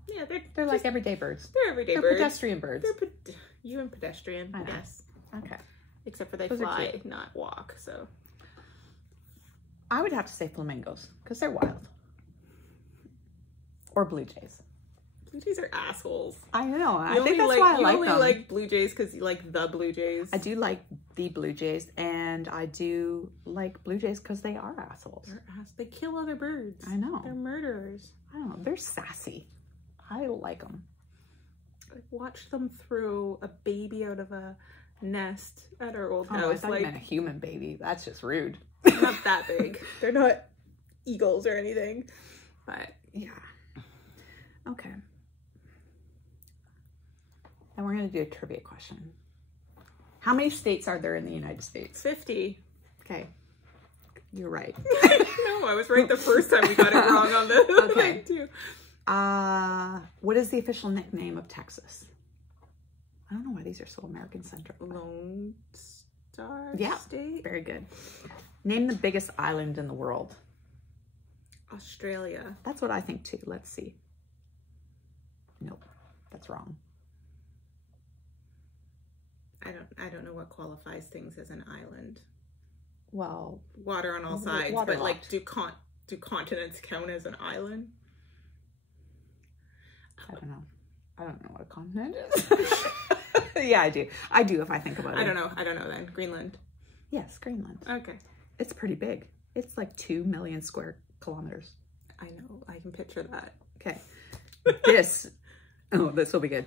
Yeah, they're like everyday birds. They're everyday birds. They're pedestrian birds. You and pedestrian, I know. yes. Okay. Except for they Those fly, not walk. So I would have to say flamingos because they're wild. Or blue jays. Blue jays are assholes. I know. I think that's why I like them. You only like blue jays because you like the blue jays. I do like the blue jays, and I do like blue jays because they are assholes. They kill other birds. I know. They're murderers. I don't know. They're sassy. I like them. I watched them throw a baby out of a nest at our old house. I thought you meant a human baby. That's just rude. Not that big. They're not eagles or anything. But yeah. Okay. And we're going to do a trivia question. How many states are there in the United States? 50. Okay. You're right. No, I was right the first time we got it wrong on the okay. thing too. What is the official nickname of Texas? I don't know why these are so American-centric. Lone Star State? Very good. Name the biggest island in the world. Australia. That's what I think too. Let's see. Nope, that's wrong. I don't know what qualifies things as an island. Well, water on all sides, but like do continents count as an island? I don't know. I don't know what a continent is. Yeah, I do. I do if I think about it. I don't know then. Greenland. Yes, Greenland. Okay. It's pretty big. It's like 2 million square kilometers. I know. I can picture that. Okay. This will be good.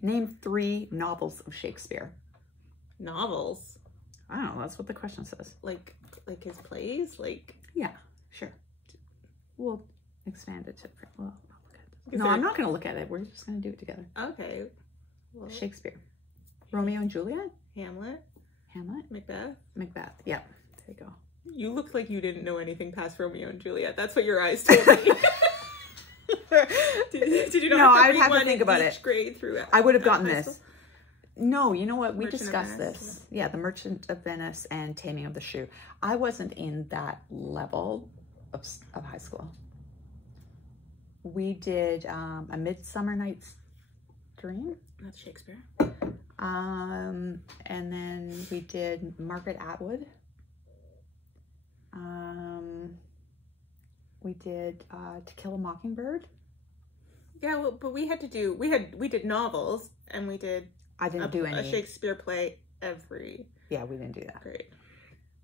Name 3 novels of Shakespeare. Novels? I don't know. That's what the question says. Like his plays? Like... Yeah, sure. We'll expand it to... Well, no, I'm not going to look at it. We're just going to do it together. Okay. Well, Shakespeare. Romeo and Juliet? Hamlet? Macbeth? Macbeth. Yeah. There you go. You look like you didn't know anything past Romeo and Juliet. That's what your eyes told me. Did you not? No, I would have to think about it. Grade through I would have gotten this. No, you know what? We discussed Venice, this. Yeah, The Merchant of Venice and Taming of the Shrew. I wasn't in that level of high school. We did A Midsummer Night's Dream. That's Shakespeare. And then we did Margaret Atwood. We did To Kill a Mockingbird. Yeah, well, but we did novels, and we did. I didn't do any. A Shakespeare play every. Yeah, we didn't do that. Great.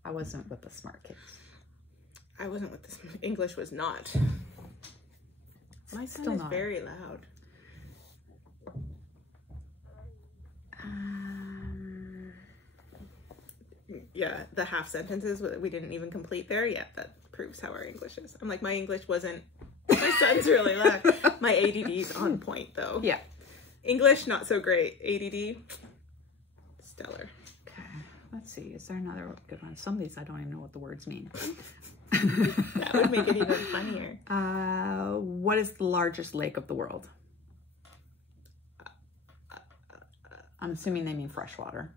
I wasn't with the smart kids. I wasn't with this. English was not. My son is very loud. Yeah, the half sentences we didn't even complete there yet. That proves how our English is. I'm like, my English wasn't. My son's really loud. My ADD's on point though. Yeah. English, not so great. ADD, stellar. Okay, let's see. Is there another good one? Some of these I don't even know what the words mean. That would make it even funnier. What is the largest lake of the world? I'm assuming they mean freshwater.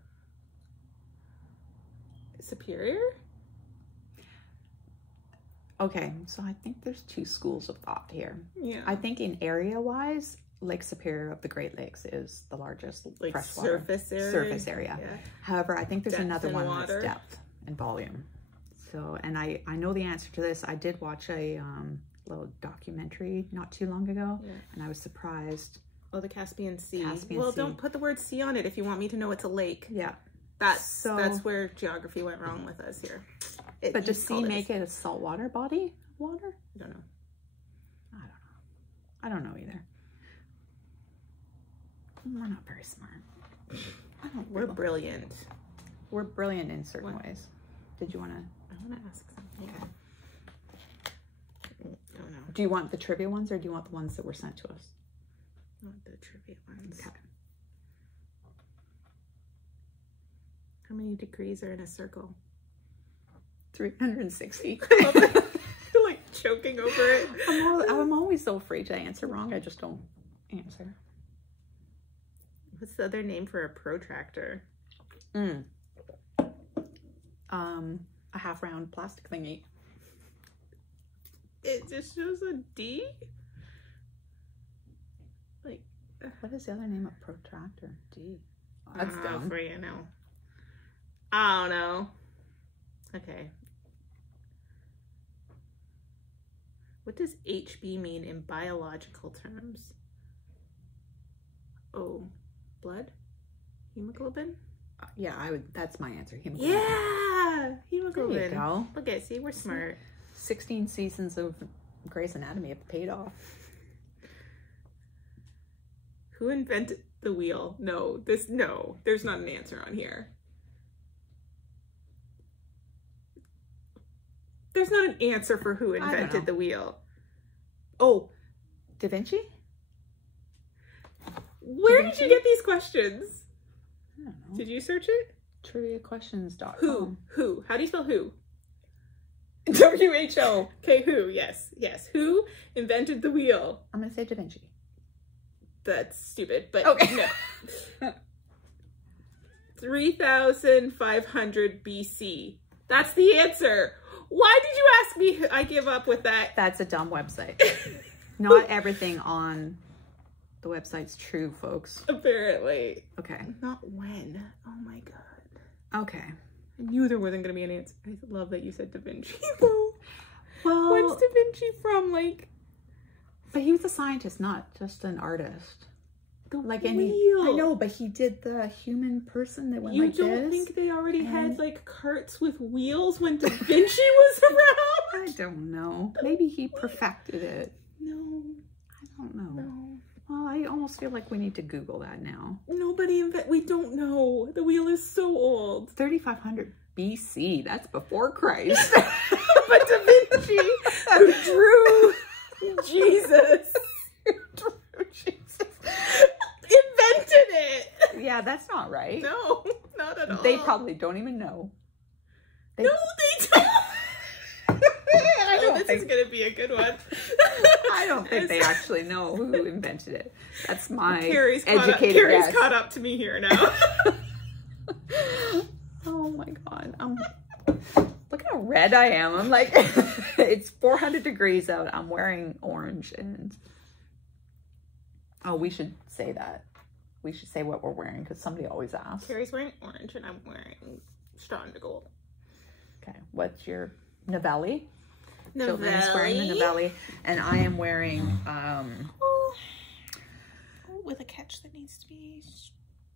Superior? Okay, so I think there's 2 schools of thought here. Yeah. I think in area-wise, Lake Superior of the Great Lakes is the largest like freshwater surface area. Yeah. However, I think there's another one water. that's depth and volume. So, and I know the answer to this. I did watch a little documentary not too long ago, and I was surprised Oh, the Caspian Sea. Caspian Sea. Don't put the word sea on it if you want me to know it's a lake. Yeah. That's where geography went wrong with us here. But does sea make it a saltwater body of water? I don't know. I don't know either. We're not very smart. We're brilliant. We're brilliant in certain ways. Did you want to? I want to ask something. Okay. I don't know. Do you want the trivia ones or do you want the ones that were sent to us? I want the trivia ones. Okay. How many degrees are in a circle? 360. You're like choking over it. I'm always so afraid to answer wrong. I just don't answer. What's the other name for a protractor? A half round plastic thingy. It just shows a D? Like, what is the other name of protractor? D. Oh, that's dumb. For you now. I don't know. Okay. What does HB mean in biological terms? Oh, blood? Hemoglobin? Yeah, that's my answer. Hemoglobin. Yeah! Hemoglobin. There you go. Look at, see, we're smart. 16 seasons of Grey's Anatomy have paid off. Who invented the wheel? No, there's not an answer on here. There's not an answer for who invented the wheel. Oh, Da Vinci? Where did you get these questions? I don't know. Did you search it? Triviaquestions.com. Who? How do you spell who? WHO. Okay, who? Yes. Who invented the wheel? I'm gonna say Da Vinci. That's stupid, but okay. No. 3,500 BC. That's the answer. Why did you ask me? I give up with that. That's a dumb website. Not everything on the website's true, folks. Apparently. Okay. Not when. Oh my god. Okay. I knew there wasn't going to be an answer. I love that you said Da Vinci, though. Well, when's Da Vinci from? Like, but he was a scientist, not just an artist. Like wheel. I know, but he did the human person that went like this. You don't think they already had like carts with wheels when Da Vinci was around? I don't know. Maybe he perfected it. No. I don't know. No. Well, I almost feel like we need to Google that now. We don't know. The wheel is so old. 3,500 BC. That's before Christ. But Da Vinci, who drew Jesus. Invented it. Yeah, that's not right. No, not at all. They probably don't even know. No, they don't. This is going to be a good one. I don't think they actually know who invented it. That's my Carrie's educated caught up to me here now. Oh my god. Look how red I am. I'm like, it's 400 degrees out. I'm wearing orange and... Oh, we should say that. We should say what we're wearing because somebody always asks. Carrie's wearing orange and I'm wearing straw and gold. Okay. What's your Novelli? Novelli. Jolyn's wearing the Novelli. And I am wearing... with a catch that needs to be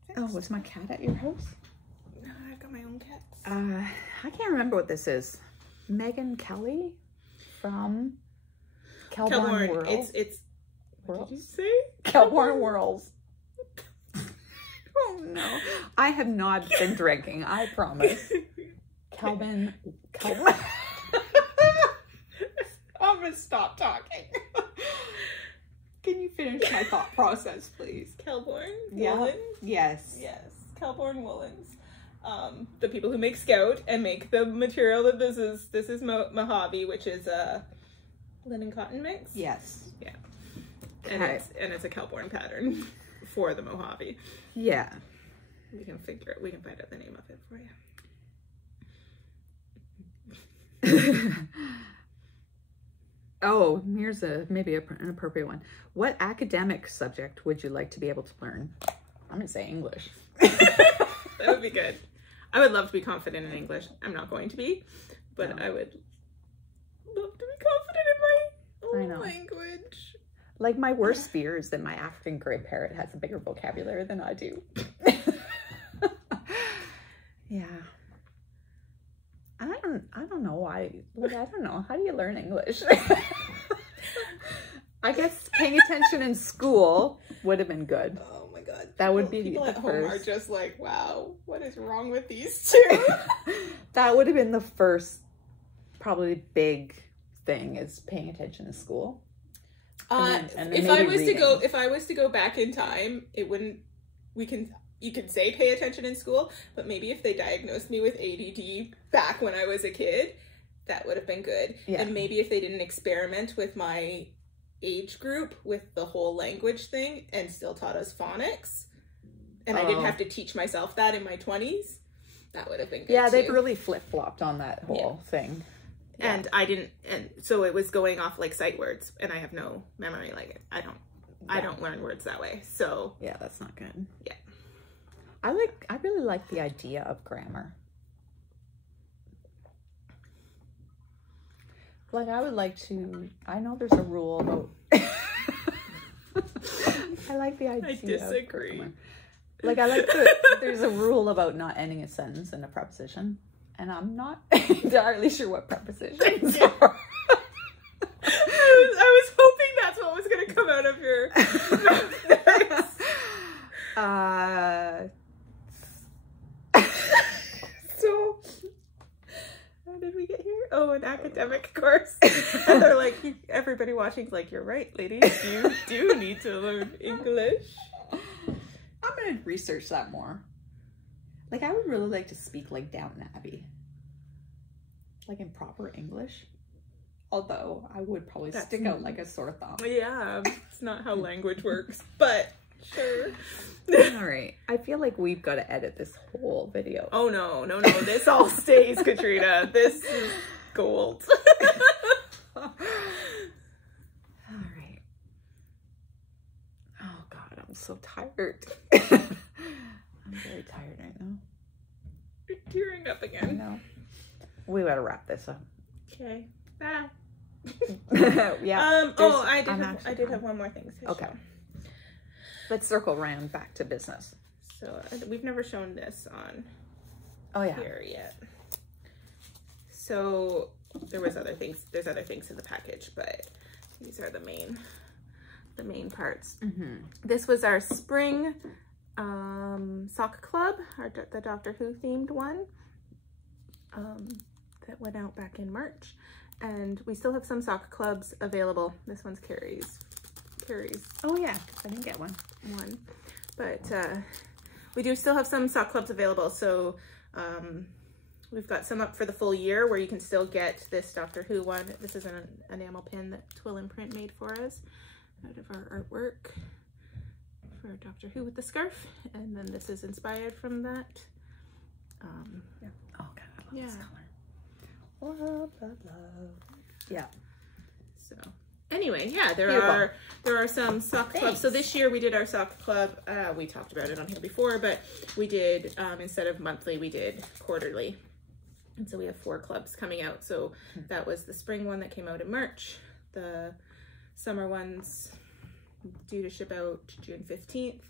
fixed. Oh, was my cat at your house? No, I've got my own cats. I can't remember what this is. Megan Kelly from Kelborn World. It's what did you say? Kelborn Worlds. Oh no. I have not been drinking, I promise. Kelvin. I'm gonna stop talking. Can you finish my thought process, please? Kelborn Woolens? Yes. Kelborn Woolens. The people who make Scout and make the material that this is Mojave, which is a linen cotton mix. Yes. Yeah. And it's a Kelborn pattern for the Mojave. Yeah. We can find out the name of it for you. Oh, here's maybe an appropriate one. What academic subject would you like to be able to learn? I'm gonna say English. That would be good. I would love to be confident in English. I'm not going to be, but no. I would love to be confident in my own language. Like, my worst fear is that my African gray parrot has a bigger vocabulary than I do. Yeah. I don't know why. Like, I don't know. How do you learn English? I guess paying attention in school would have been good. Oh my god. That would be people the at home first. are just like, wow, what is wrong with these two? That would have been the first probably big thing, is paying attention in school. And then if I was to go back in time, it wouldn't, you can say pay attention in school, but maybe if they diagnosed me with ADD back when I was a kid, that would have been good. Yeah. And maybe if they didn't experiment with my age group with the whole language thing and still taught us phonics, and I didn't have to teach myself that in my 20s, that would have been good. Yeah, they've really flip-flopped on that whole thing. Yeah. And I didn't, and so it was going off like sight words, and I have no memory. Like, I don't learn words that way. So yeah, that's not good. Yeah. I really like the idea of grammar. Like, I would like to, I know there's a rule about, I like the idea. I disagree. Like, I like there's a rule about not ending a sentence in a preposition, and I'm not entirely sure what prepositions are. I was hoping that's what was going to come out of your So, how did we get here? Oh, an academic course. And they're like, everybody watching's like, you're right, ladies. You do need to learn English. I'm going to research that more. Like, I would really like to speak like Downton Abbey. Like, in proper English. Although, I would probably stick out like a sore thumb. Yeah, it's not how language works, but sure. Alright, I feel like we've got to edit this whole video. Oh, no. This all stays, Katrina. This is gold. Alright. Oh, God, I'm so tired. I'm very tired right now. You're tearing up again. No. We gotta wrap this up. Okay. Bye. Yeah. I did have one more thing to show. Let's circle around back to business. So we've never shown this on here yet. So there's other things in the package, but these are the main parts. Mm-hmm. This was our spring sock club, the Doctor Who themed one that went out back in March, and we still have some sock clubs available. This one's Kerri's. Oh yeah, I didn't get one. But we do still have some sock clubs available. So we've got some up for the full year where you can still get this Doctor Who one. This is an enamel pin that Twill and Print made for us out of our artwork for Doctor Who with the scarf. And then this is inspired from that. Yeah. Oh God, I love this color. Love. Yeah. So anyway, yeah, there are some sock clubs. So this year we did our sock club. We talked about it on here before, but we did instead of monthly, we did quarterly. And so we have 4 clubs coming out. So that was the spring one that came out in March. The summer one's due to ship out June 15th.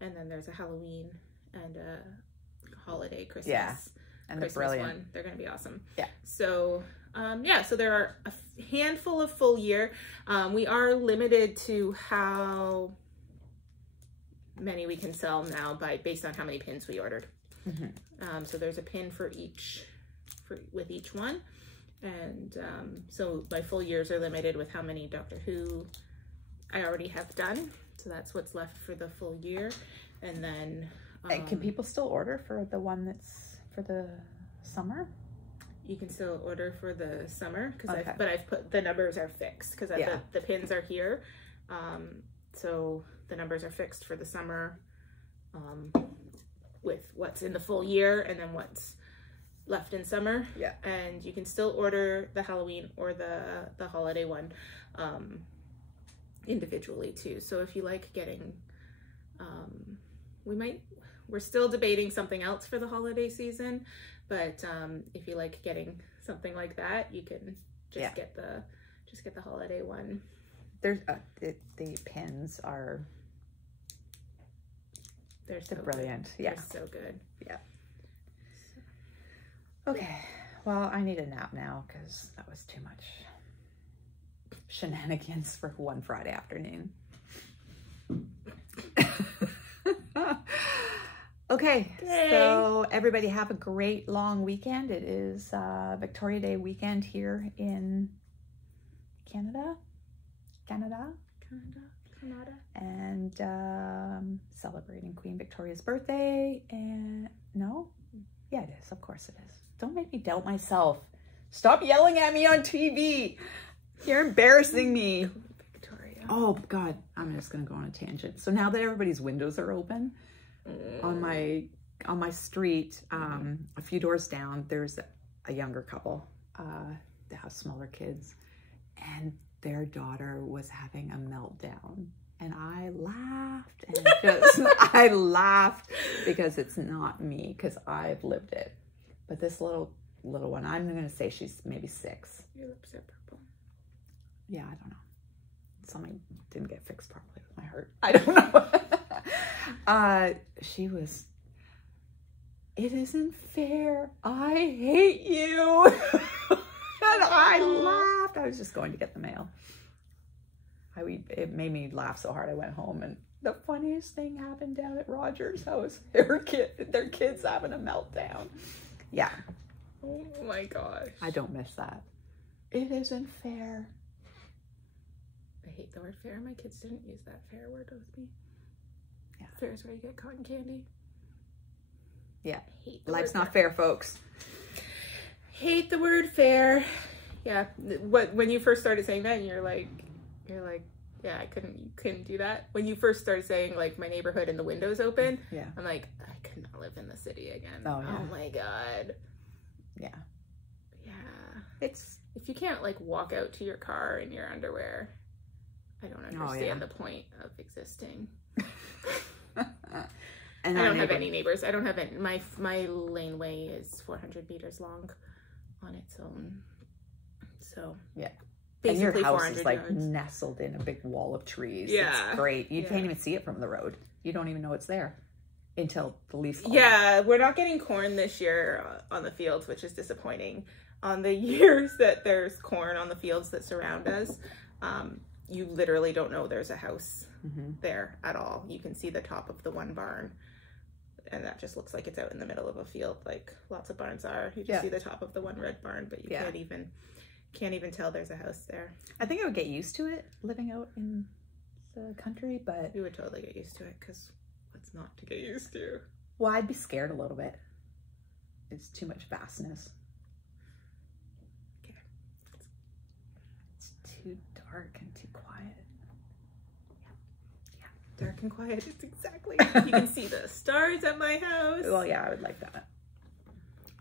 And then there's a Halloween and a holiday Christmas. Yeah. And Christmas they're brilliant. One. They're going to be awesome. Yeah. So, so there are a handful of full year. We are limited to how many we can sell now based on how many pins we ordered. Mm-hmm. So there's a pin with each one. And so my full years are limited with how many Doctor Who I already have done. So that's what's left for the full year. And then... can people still order for the one that's for the summer? You can still order for the summer but I've put the numbers are fixed because the pins are here. So the numbers are fixed for the summer with what's in the full year and then what's left in summer. Yeah. And you can still order the Halloween or the holiday one individually too. So if you like getting, we're still debating something else for the holiday season, but if you like getting something like that, you can just get the holiday one There's the pins are they're so brilliant. Good. Yeah, they're so good. Yeah. Okay, well, I need a nap now because that was too much shenanigans for one Friday afternoon. Okay, so everybody have a great long weekend. It is Victoria Day weekend here in Canada. And celebrating Queen Victoria's birthday. And no? Yeah, it is. Of course it is. Don't make me doubt myself. Stop yelling at me on TV. You're embarrassing me. Victoria. Oh, God. I'm just going to go on a tangent. So now that everybody's windows are open, on my street, a few doors down, there's a younger couple. They have smaller kids. And their daughter was having a meltdown. And I laughed and I laughed because it's not me, because I've lived it. But this little one, I'm going to say she's maybe 6. Your lips are purple. Yeah, I don't know. Something didn't get fixed properly with my heart. I don't know. She was, it isn't fair. I hate you. And I laughed. I was just going to get the mail. It made me laugh so hard I went home, and the funniest thing happened down at Roger's house. Their kids having a meltdown. Yeah. Oh my gosh. I don't miss that. It isn't fair. I hate the word fair. My kids didn't use that fair word with me. Yeah. Fair is where you get cotton candy. Yeah. I hate the Life's word not fair, folks. Hate the word fair. Yeah. When you first started saying that, you're like, yeah, you couldn't do that. When you first started saying, like, my neighborhood and the windows open, yeah, I'm like, I could not live in the city again. Oh, yeah. Oh my God. Yeah. Yeah. It's, if you can't, like, walk out to your car in your underwear, I don't understand the point of existing. and I don't have any neighbors. I don't have any. My laneway is 400 meters long on its own. So, yeah. Basically, and your house is like yards. nestled in a big wall of trees. Yeah. It's great. You can't even see it from the road. You don't even know it's there until the leaves fall. Yeah, we're not getting corn this year on the fields, which is disappointing. On the years that there's corn on the fields that surround us, you literally don't know there's a house there at all. You can see the top of the one barn, and that just looks like it's out in the middle of a field, like lots of barns are. You just see the top of the one red barn, but you can't even tell there's a house there. I think I would get used to it living out in the country, but you would totally get used to it, because what's not to get used to? Well, I'd be scared a little bit. It's too much vastness. Okay. It's too dark and too quiet. Yeah, dark and quiet. It's exactly. You can see the stars at my house. Well, yeah, I would like that.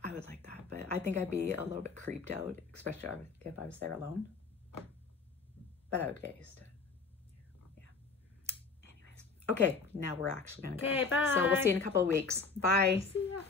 I would like that, but I think I'd be a little bit creeped out, especially if I was there alone. But I would get used to it. Yeah. Anyways. Okay, now we're actually going to go. Okay, bye. So we'll see you in a couple of weeks. Bye. See ya.